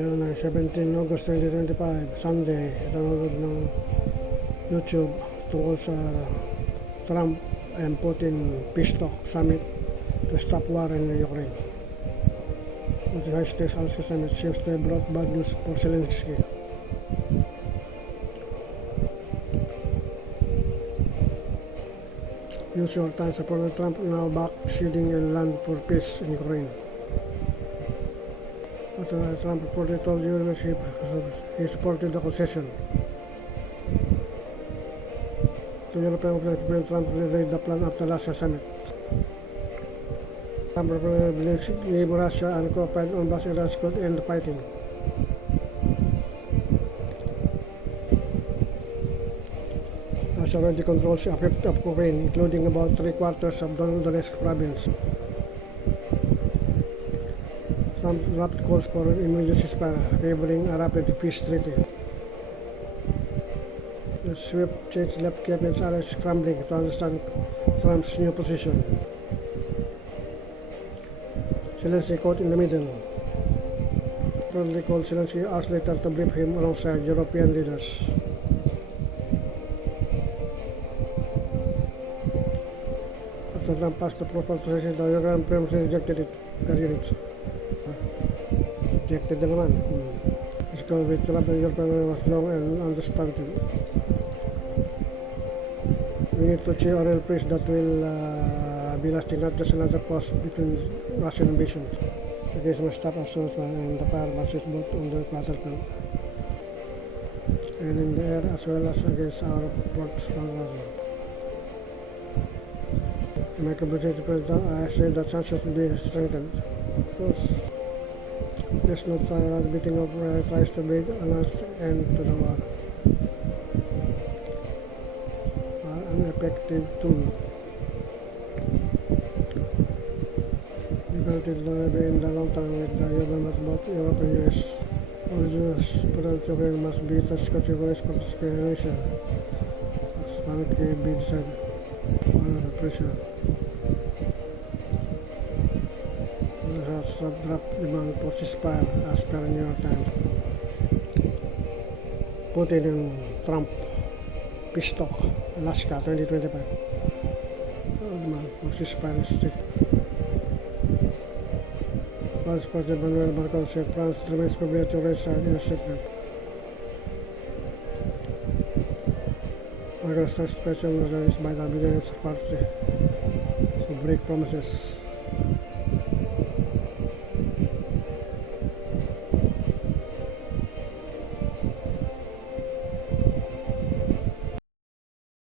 Ayun na, 17 August 2025, Sunday, nanonood ng YouTube tungkol sa Trump and Putin peace talk summit to stop war in Ukraine. The high-stakes Alaska summit seems to have brought bad news for Zelensky. Use your time supporting Trump now back shielding and land for peace in Ukraine. Trump reportedly told US he supported the concession. The European President Trump relayed the plan after last summit. Trump reportedly believes if Russia and cooperate on Bas Iran could end the fighting. Russia already controls a fifth of Ukraine, including about 3/4 of Donetsk province. Trump rapid calls for immediate ceasefire, favoring a rapid peace treaty. The swift change left Kevin's allies scrambling to understand Trump's new position. Zelensky caught in the middle. Reportedly called Zelensky hours later to brief him alongside European leaders. After Trump passed the proposal, the European Presidency rejected it. Rejected na naman. This call with Trump and European was long and understanding. We need to achieve a real peace that will be lasting, not just another pause between Russian invasion. The case must stop as soon as possible, and the fire balances both on the battlefield and in the air, as well as against our ports from Russia. American President I said that sanctions will be strengthened. First, there's no tyrant beating up tries to make an end to the war. An effective tool. Difficulty will be in the long term with the government both Europe and US. All US potential must be such categories participation. As one can be decided under the pressure. Draft demand for ceasefire as per New York Times. Putin and Trump peace talk, Alaska 2025. Demand for ceasefire. France President Emmanuel Macron said France remains prepared to raise side in a statement. Macron's expression was raised by the beginnings of party to break promises.